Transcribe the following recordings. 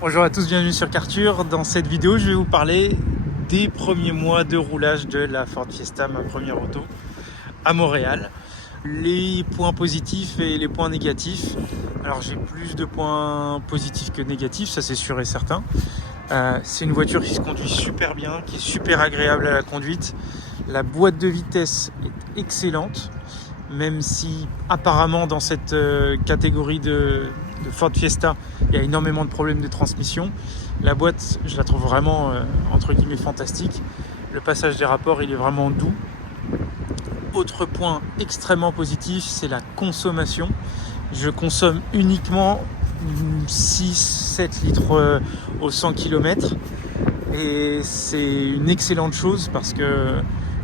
Bonjour à tous, bienvenue sur Kartur. Dans cette vidéo, je vais vous parler des premiers mois de roulage de la Ford Fiesta, ma première auto, à Montréal. Les points positifs et les points négatifs. Alors j'ai plus de points positifs que négatifs, ça c'est sûr et certain. C'est une voiture qui se conduit super bien, qui est super agréable à la conduite. La boîte de vitesse est excellente, même si apparemment dans cette catégorie de Ford Fiesta, il y a énormément de problèmes de transmission. La boîte, je la trouve vraiment entre guillemets fantastique. Le passage des rapports, il est vraiment doux. Autre point extrêmement positif, c'est la consommation. Je consomme uniquement 6-7 litres au 100 km et c'est une excellente chose parce que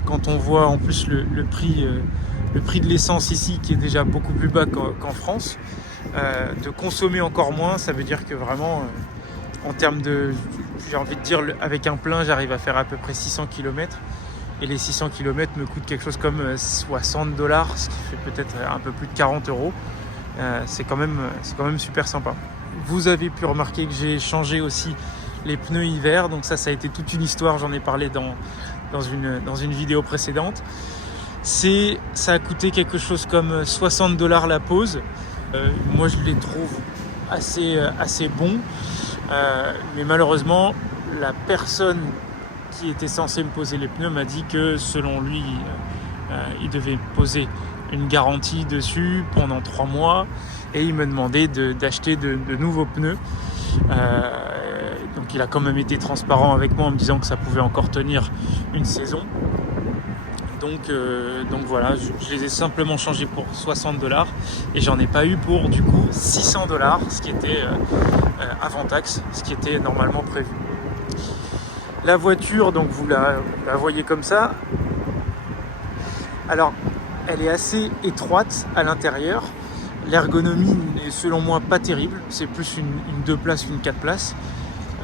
quand on voit en plus le prix de l'essence ici qui est déjà beaucoup plus bas qu'en France, de consommer encore moins, ça veut dire que vraiment en termes de, j'ai envie de dire, avec un plein j'arrive à faire à peu près 600 km et les 600 km me coûtent quelque chose comme $60, ce qui fait peut-être un peu plus de 40 €. C'est quand même super sympa. Vous avez pu remarquer que j'ai changé aussi les pneus hiver, donc ça a été toute une histoire, j'en ai parlé dans une vidéo précédente. Ça a coûté quelque chose comme $60 la pose. Moi je les trouve assez bons, mais malheureusement la personne qui était censée me poser les pneus m'a dit que selon lui il devait poser une garantie dessus pendant 3 mois et il me demandait d'acheter de nouveaux pneus. Donc il a quand même été transparent avec moi en me disant que ça pouvait encore tenir une saison. Donc voilà, je les ai simplement changés pour $60 et j'en ai pas eu pour du coup $600, ce qui était avant taxe, ce qui était normalement prévu. La voiture, donc vous la voyez comme ça. Alors, elle est assez étroite à l'intérieur. L'ergonomie n'est selon moi pas terrible. C'est plus une 2 places qu'une 4 places.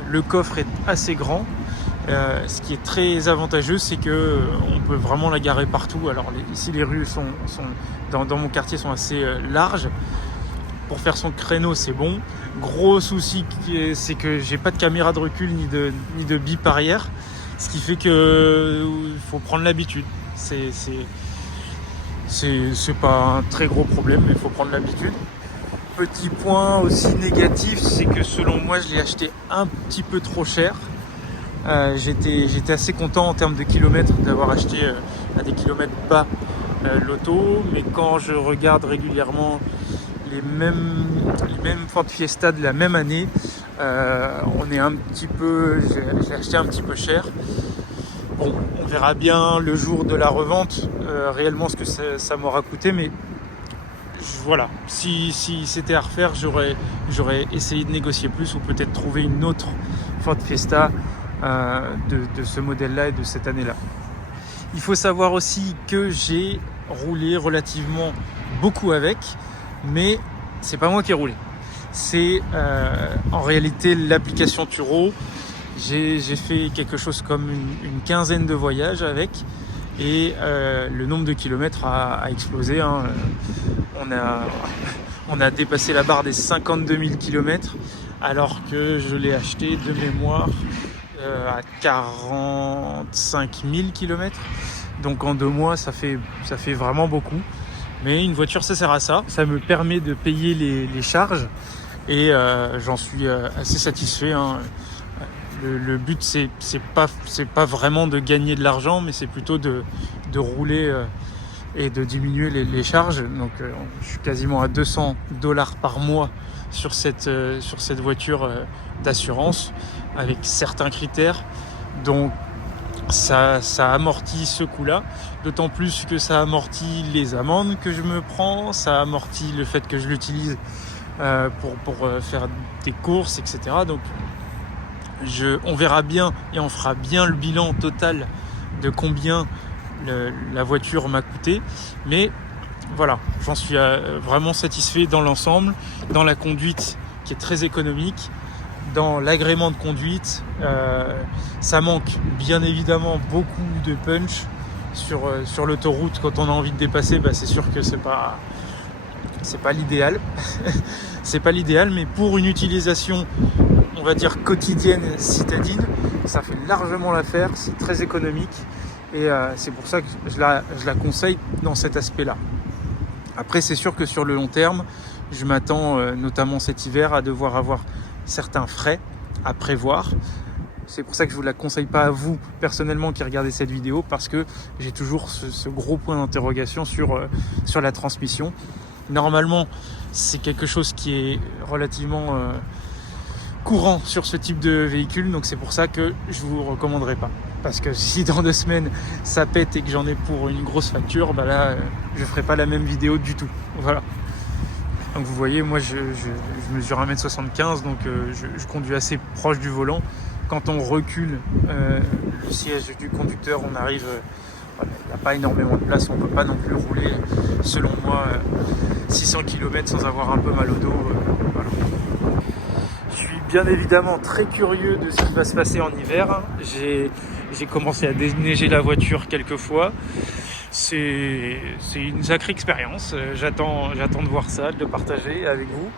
Le coffre est assez grand. Ce qui est très avantageux, c'est que on peut vraiment la garer partout. Alors ici les rues sont dans mon quartier sont assez larges. Pour faire son créneau, c'est bon. Gros souci, c'est que j'ai pas de caméra de recul ni de bip arrière, ce qui fait que faut prendre l'habitude. C'est pas un très gros problème, mais il faut prendre l'habitude. Petit point aussi négatif, c'est que selon moi, je l'ai acheté un petit peu trop cher. J'étais assez content en termes de kilomètres d'avoir acheté à des kilomètres bas l'auto, mais quand je regarde régulièrement les mêmes Ford Fiesta de la même année, on est j'ai acheté un petit peu cher. Bon, on verra bien le jour de la revente réellement ce que ça m'aura coûté, mais voilà, si c'était à refaire, j'aurais essayé de négocier plus ou peut-être trouver une autre Ford Fiesta de ce modèle-là et de cette année-là. Il faut savoir aussi que j'ai roulé relativement beaucoup avec, mais c'est pas moi qui ai roulé. C'est en réalité l'application Turo. J'ai fait quelque chose comme une quinzaine de voyages avec et le nombre de kilomètres a explosé. On a dépassé la barre des 52 000 km alors que je l'ai acheté de mémoire à 45 000 km. Donc en 2 mois, ça fait vraiment beaucoup. Mais une voiture, ça sert à ça. Ça me permet de payer les charges et j'en suis assez satisfait. Le but, c'est pas vraiment de gagner de l'argent, mais c'est plutôt de rouler et de diminuer les charges. Donc je suis quasiment à $200 par mois sur cette voiture d'assurance avec certains critères. Donc ça amortit ce coût-là, d'autant plus que ça amortit les amendes que je me prends, ça amortit le fait que je l'utilise pour faire des courses, etc. Donc on verra bien et on fera bien le bilan total de combien la voiture m'a coûté, mais voilà, j'en suis vraiment satisfait dans l'ensemble, dans la conduite qui est très économique, dans l'agrément de conduite. Ça manque bien évidemment beaucoup de punch sur l'autoroute. Quand on a envie de dépasser, c'est sûr que c'est pas l'idéal. C'est pas l'idéal, mais pour une utilisation on va dire, quotidienne citadine, ça fait largement l'affaire, c'est très économique et c'est pour ça que je la conseille dans cet aspect-là. Après, c'est sûr que sur le long terme, je m'attends notamment cet hiver à devoir avoir certains frais à prévoir. C'est pour ça que je ne vous la conseille pas à vous personnellement qui regardez cette vidéo, parce que j'ai toujours ce gros point d'interrogation sur la transmission. Normalement, c'est quelque chose qui est relativement courant sur ce type de véhicule, donc c'est pour ça que je vous recommanderai pas. Parce que si dans 2 semaines ça pète et que j'en ai pour une grosse facture, bah là je ferai pas la même vidéo du tout. Voilà. Donc vous voyez, moi je mesure 1m75, donc je conduis assez proche du volant. Quand on recule le siège du conducteur, on arrive, voilà, il n'y a pas énormément de place, on ne peut pas non plus rouler, selon moi, 600 km sans avoir un peu mal au dos. Voilà. Je suis bien évidemment très curieux de ce qui va se passer en hiver. J'ai commencé à déneiger la voiture quelques fois. C'est une sacrée expérience. J'attends de voir ça, de le partager avec vous.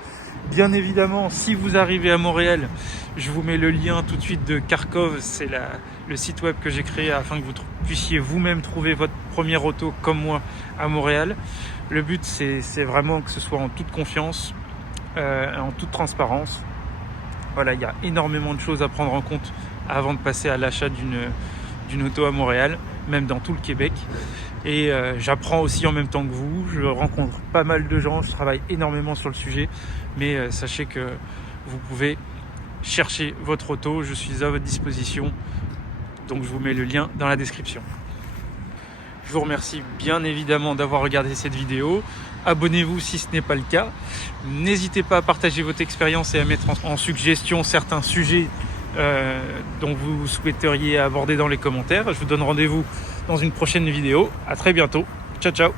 Bien évidemment, si vous arrivez à Montréal, je vous mets le lien tout de suite de Carkov. C'est le site web que j'ai créé afin que vous puissiez vous-même trouver votre première auto comme moi à Montréal. Le but, c'est vraiment que ce soit en toute confiance, en toute transparence. Voilà, il y a énormément de choses à prendre en compte avant de passer à l'achat d'une auto à Montréal, même dans tout le Québec. Et j'apprends aussi en même temps que vous, je rencontre pas mal de gens, je travaille énormément sur le sujet, mais sachez que vous pouvez chercher votre auto, je suis à votre disposition, donc je vous mets le lien dans la description. Je vous remercie bien évidemment d'avoir regardé cette vidéo. Abonnez-vous si ce n'est pas le cas. N'hésitez pas à partager votre expérience et à mettre en suggestion certains sujets dont vous souhaiteriez aborder dans les commentaires. Je vous donne rendez-vous dans une prochaine vidéo. À très bientôt. Ciao, ciao.